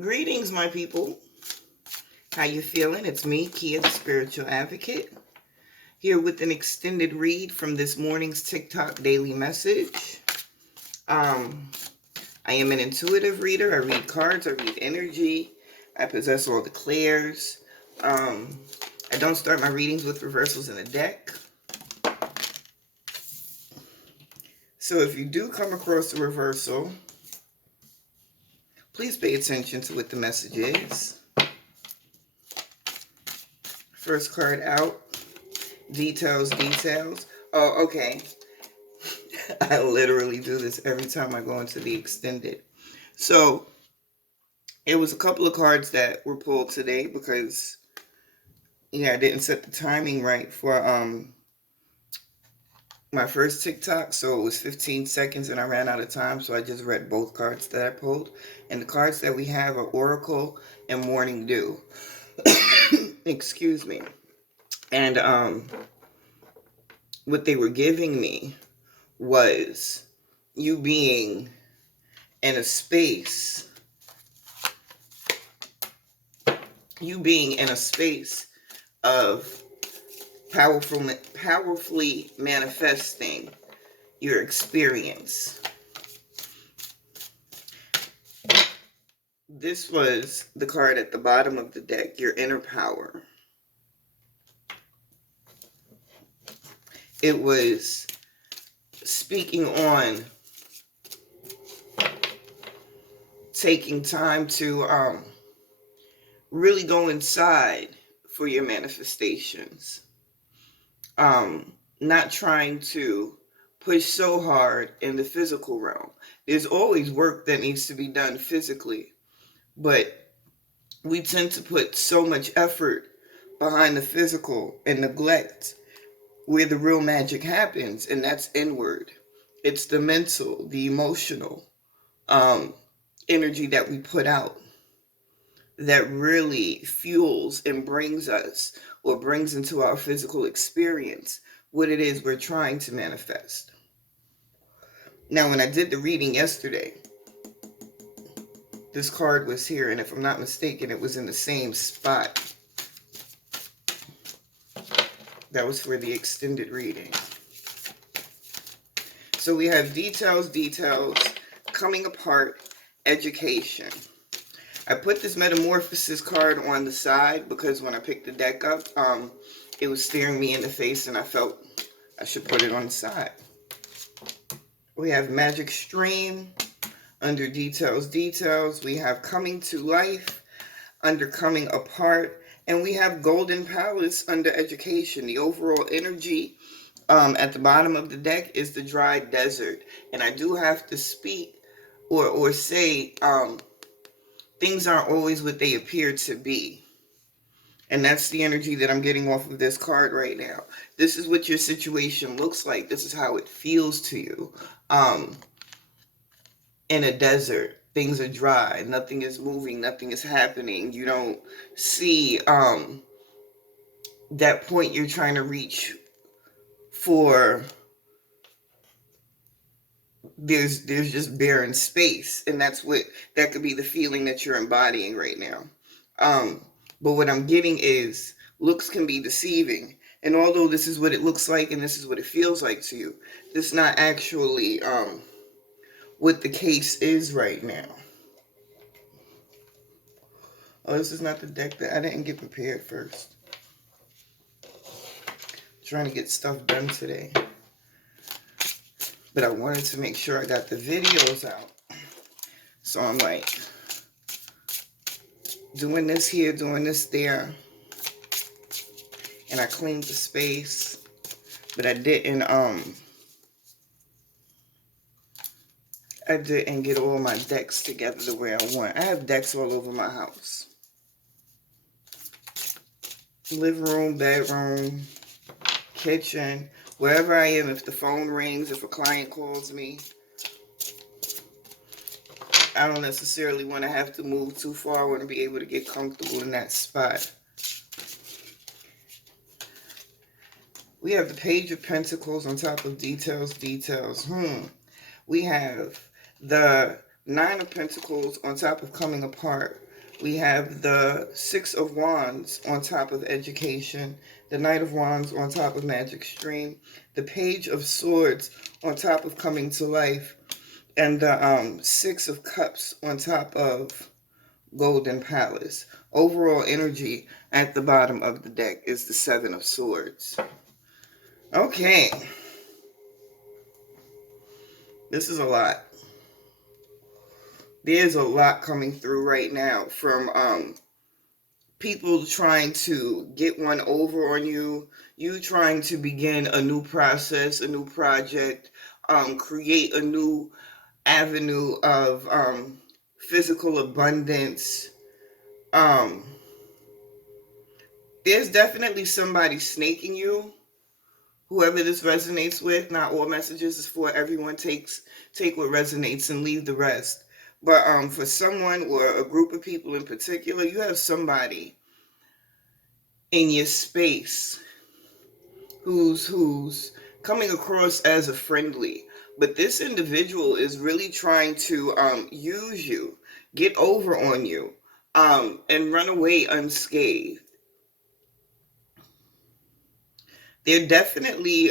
Greetings, my people. How you feeling? It's me, Kia, the spiritual advocate, here with an extended read from this morning's TikTok daily message. I am an intuitive reader. I read cards, I read energy, I possess all the clairs. I don't start my readings with reversals in a deck. So if you do come across a reversal, please pay attention to what the message is. First card out. Details. Oh, okay. I literally do this every time I go into the extended. So it was a couple of cards that were pulled today because I didn't set the timing right for my first TikTok, so it was 15 seconds and I ran out of time, so I just read both cards that I pulled. And the cards that we have are Oracle and Morning Dew. Excuse me. And what they were giving me was you being in a space, of powerfully manifesting your experience. This was the card at the bottom of the deck, your inner power. It was speaking on taking time to really go inside for your manifestations. Not trying to push so hard in the physical realm. There's always work that needs to be done physically, but we tend to put so much effort behind the physical and neglect where the real magic happens, and that's inward. It's the mental, the emotional energy that we put out that really fuels and brings us, or brings into our physical experience, what it is we're trying to manifest. Now, when I did the reading yesterday, this card was here, and if I'm not mistaken, it was in the same spot. That was for the extended reading. So we have details, coming apart, education. I put this Metamorphosis card on the side because when I picked the deck up, it was staring me in the face and I felt I should put it on the side. We have Magic Stream under details. We have Coming to Life under Coming Apart. And we have Golden Palace under Education. The overall energy at the bottom of the deck is the dry desert. And I do have to speak or say things aren't always what they appear to be. And that's the energy that I'm getting off of this card right now. This is what your situation looks like. This is how it feels to you. In a desert, things are dry. Nothing is moving. Nothing is happening. You don't see that point you're trying to reach for. There's just barren space. And that could be the feeling that you're embodying right now. But what I'm getting is looks can be deceiving. And although this is what it looks like and this is what it feels like to you, this is not actually what the case is right now. Oh, this is not the deck that I didn't get prepared first. Trying to get stuff done today. But I wanted to make sure I got the videos out. So I'm like doing this here, doing this there. And I cleaned the space. But I didn't get all my decks together the way I want. I have decks all over my house. Living room, bedroom, kitchen, wherever I am. If the phone rings, if a client calls me, I don't necessarily want to have to move too far. I want to be able to get comfortable in that spot. We have the Page of Pentacles on top of details. We have the Nine of Pentacles on top of coming apart. We have the Six of Wands on top of education, the Knight of Wands on top of magic stream, the Page of Swords on top of coming to life, and the Six of Cups on top of Golden Palace. Overall energy at the bottom of the deck is the Seven of Swords. Okay. This is a lot. There's a lot coming through right now from people trying to get one over on you, you trying to begin a new process, a new project, create a new avenue of physical abundance. There's definitely somebody snaking you. Whoever this resonates with, not all messages is for everyone. Take what resonates and leave the rest. But for someone or a group of people in particular, you have somebody in your space who's coming across as a friendly, but this individual is really trying to use you, get over on you, and run away unscathed. They're definitely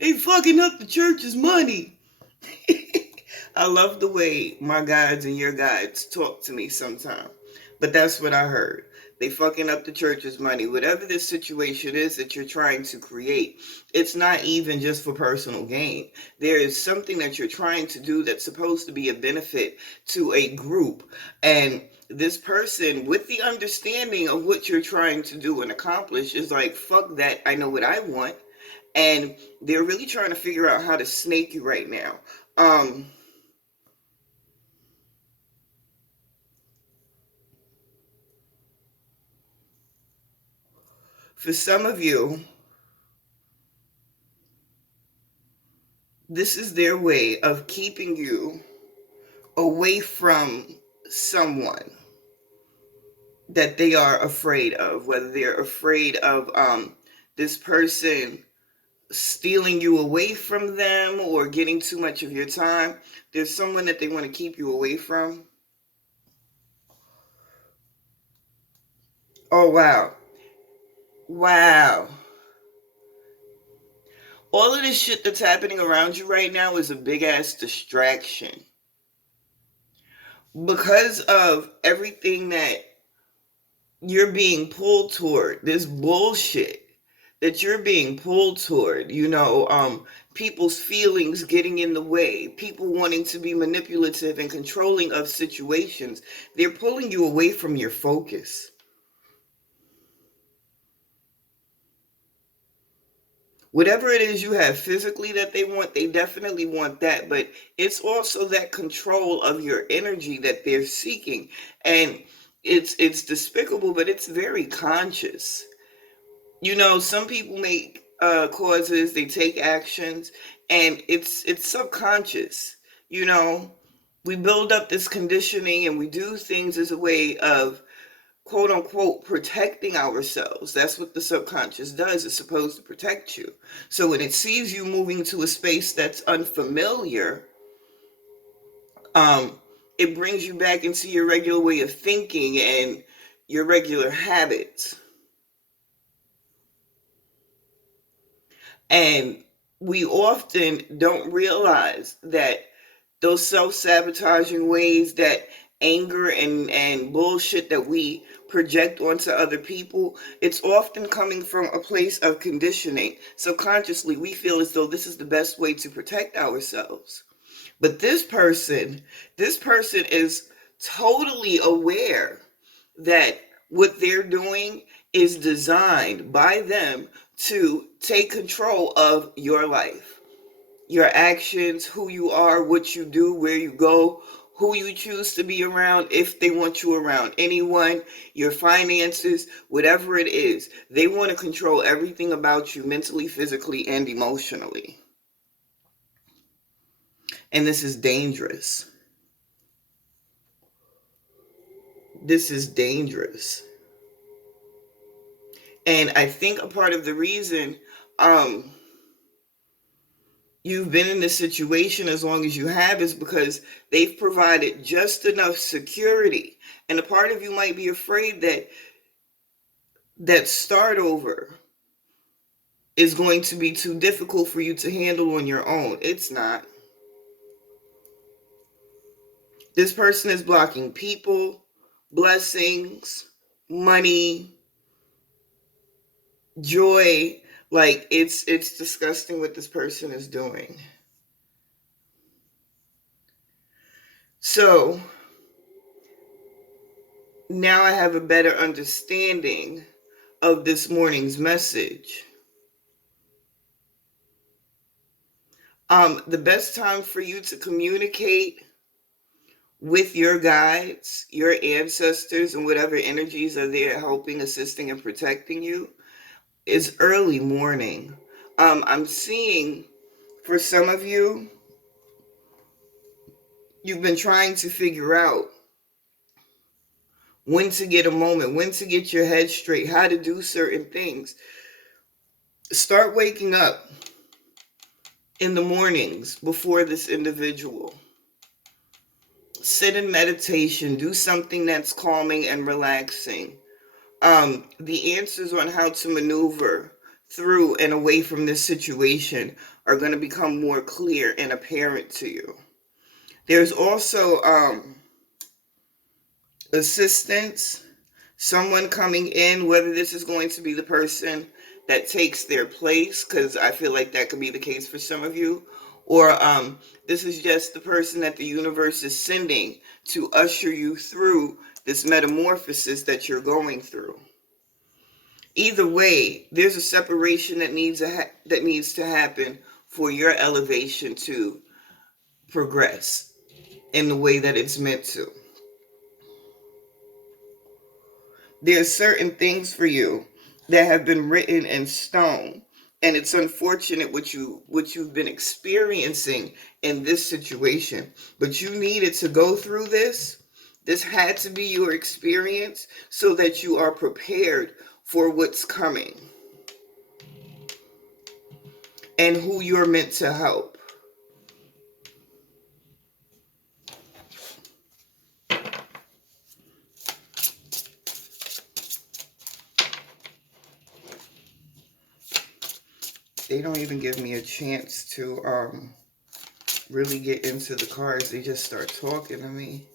they fucking up the church's money. I love the way my guides and your guides talk to me sometimes, but that's what I heard. They fucking up the church's money. Whatever this situation is that you're trying to create, it's not even just for personal gain. There is something that you're trying to do that's supposed to be a benefit to a group. And this person, with the understanding of what you're trying to do and accomplish, is like, fuck that, I know what I want. And they're really trying to figure out how to snake you right now. For some of you, this is their way of keeping you away from someone that they are afraid of, whether they're afraid of this person stealing you away from them or getting too much of your time. There's someone that they want to keep you away from. Oh, wow. Wow. All of this shit that's happening around you right now is a big ass distraction. Because of everything that you're being pulled toward, this bullshit that you're being pulled toward, people's feelings getting in the way, people wanting to be manipulative and controlling of situations, they're pulling you away from your focus. Whatever it is you have physically that they want, they definitely want that, but it's also that control of your energy that they're seeking. And it's despicable, but it's very conscious. Some people make causes, they take actions, and it's subconscious. We build up this conditioning and we do things as a way of quote unquote protecting ourselves. That's what the subconscious does. It's supposed to protect you. So when it sees you moving to a space that's unfamiliar, it brings you back into your regular way of thinking and your regular habits. And we often don't realize that those self-sabotaging ways, that anger and bullshit that we project onto other people, it's often coming from a place of conditioning. Subconsciously, we feel as though this is the best way to protect ourselves. But this person is totally aware that what they're doing is designed by them to take control of your life, your actions, who you are, what you do, where you go, who you choose to be around, if they want you around anyone, your finances, whatever it is. They want to control everything about you mentally, physically, and emotionally. And this is dangerous. This is dangerous. And I think a part of the reason you've been in this situation as long as you have is because they've provided just enough security. And a part of you might be afraid that that start over is going to be too difficult for you to handle on your own. It's not. This person is blocking people, blessings, money, joy. Like it's disgusting what this person is doing. So now I have a better understanding of this morning's message. The best time for you to communicate with your guides, your ancestors, and whatever energies are there helping, assisting, and protecting you is early morning. I'm seeing for some of you, you've been trying to figure out when to get a moment, when to get your head straight, how to do certain things. Start waking up in the mornings before this individual. Sit in meditation, do something that's calming and relaxing. The answers on how to maneuver through and away from this situation are going to become more clear and apparent to you. There's also assistance, someone coming in, whether this is going to be the person that takes their place, because I feel like that could be the case for some of you, or this is just the person that the universe is sending to usher you through this metamorphosis that you're going through. Either way, there's a separation that needs to happen for your elevation to progress in the way that it's meant to. There's certain things for you that have been written in stone, and it's unfortunate what you've been experiencing in this situation, but you needed to go through this. This had to be your experience so that you are prepared for what's coming and who you're meant to help. They don't even give me a chance to really get into the cards. They just start talking to me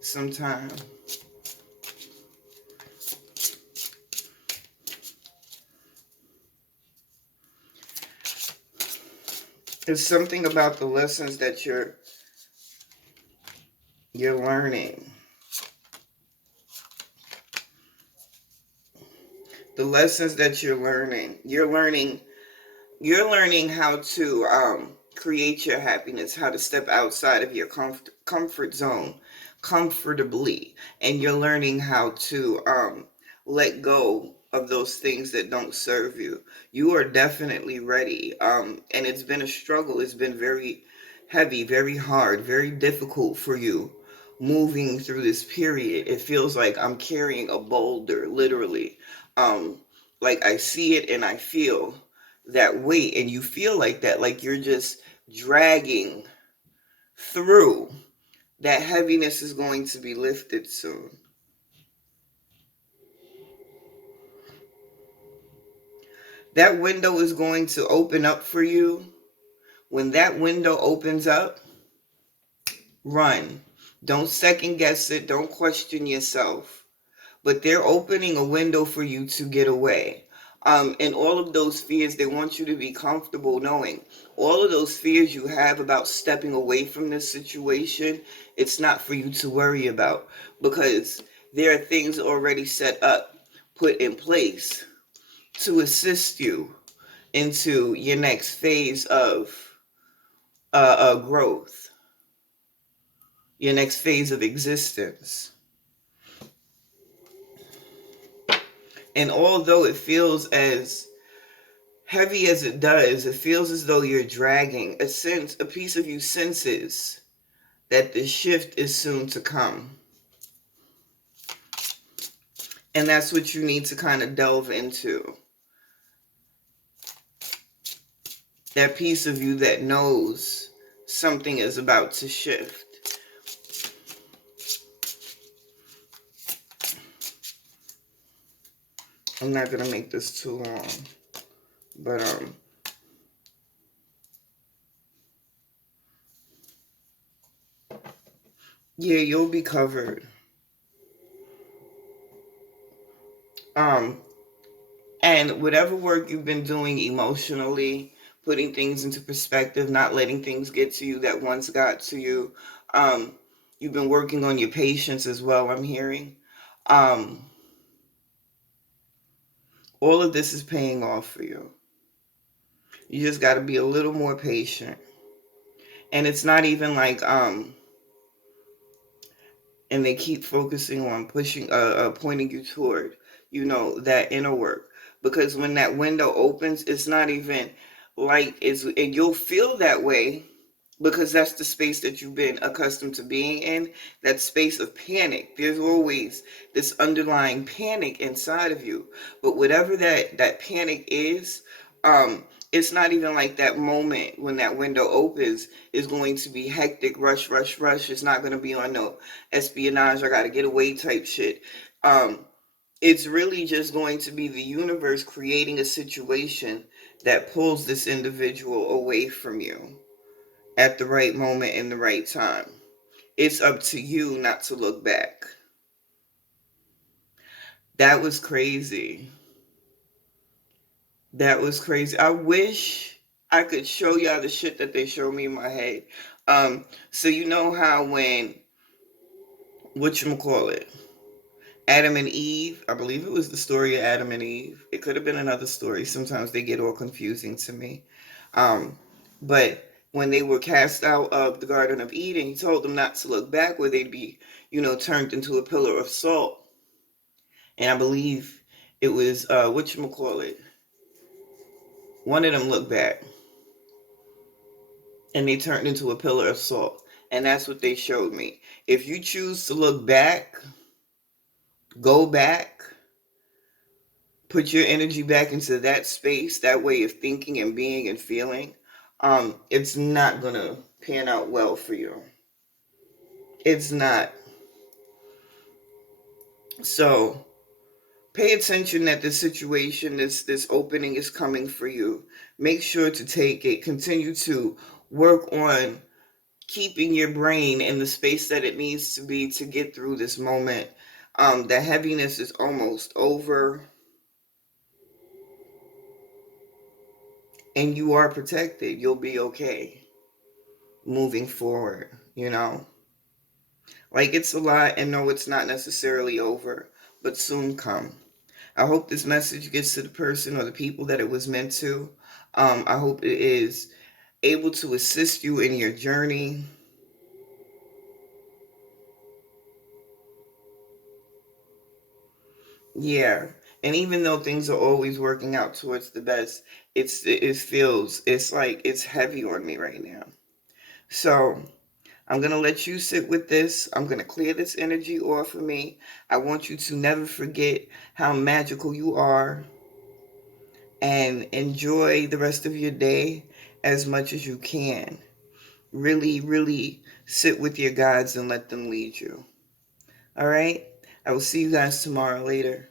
sometimes. There's something about the lessons that you're learning. The lessons that you're learning. You're learning how to create your happiness, how to step outside of your comfort zone comfortably, and you're learning how to let go of those things that don't serve you. You are definitely ready, and it's been a struggle. It's been very heavy, very hard, very difficult for you moving through this period. It feels like I'm carrying a boulder, literally. Like I see it and I feel that weight, and you feel like that, like you're just dragging through. That heaviness is going to be lifted soon. That window is going to open up for you. When that window opens up, run. Don't second guess it. Don't question yourself. But they're opening a window for you to get away. And all of those fears, they want you to be comfortable knowing all of those fears you have about stepping away from this situation, it's not for you to worry about, because there are things already set up, put in place to assist you into your next phase of growth, your next phase of existence. And although it feels as heavy as it does, it feels as though you're dragging. A piece of you senses that the shift is soon to come. And that's what you need to kind of delve into. That piece of you that knows something is about to shift. I'm not going to make this too long. But, yeah, you'll be covered. Um, and whatever work you've been doing emotionally, putting things into perspective, not letting things get to you that once got to you, um, you've been working on your patience as well, I'm hearing. Um, all of this is paying off for you. You just got to be a little more patient. And it's not even like, and they keep focusing on pushing, pointing you toward, that inner work. Because when that window opens, it's not even like and you'll feel that way because that's the space that you've been accustomed to being in, that space of panic. There's always this underlying panic inside of you. But whatever that panic is, it's not even like that moment when that window opens is going to be hectic, rush, rush, rush. It's not going to be on no espionage, I got to get away type shit. It's really just going to be the universe creating a situation that pulls this individual away from you at the right moment in the right time. It's up to you not to look back. That was crazy. That was crazy. I wish I could show y'all the shit that they show me in my head. So you know how when whatchamacallit, Adam and Eve, I believe it was the story of Adam and Eve. It could have been another story. Sometimes they get all confusing to me. Um, but when they were cast out of the Garden of Eden, he told them not to look back where they'd be, turned into a pillar of salt. And I believe it was, whatchamacallit, one of them looked back and they turned into a pillar of salt. And that's what they showed me. If you choose to look back, go back, put your energy back into that space, that way of thinking and being and feeling, it's not going to pan out well for you. It's not. So pay attention that this situation, this opening is coming for you. Make sure to take it. Continue to work on keeping your brain in the space that it needs to be to get through this moment. The heaviness is almost over, and you are protected. You'll be okay moving forward. Like, it's a lot, and no, it's not necessarily over, but soon come. I hope this message gets to the person or the people that it was meant to. I hope it is able to assist you in your journey. Yeah. And even though things are always working out towards the best, it's like it's heavy on me right now. So I'm going to let you sit with this. I'm going to clear this energy off of me. I want you to never forget how magical you are and enjoy the rest of your day as much as you can. Really, really sit with your guides and let them lead you. All right? I will see you guys tomorrow later.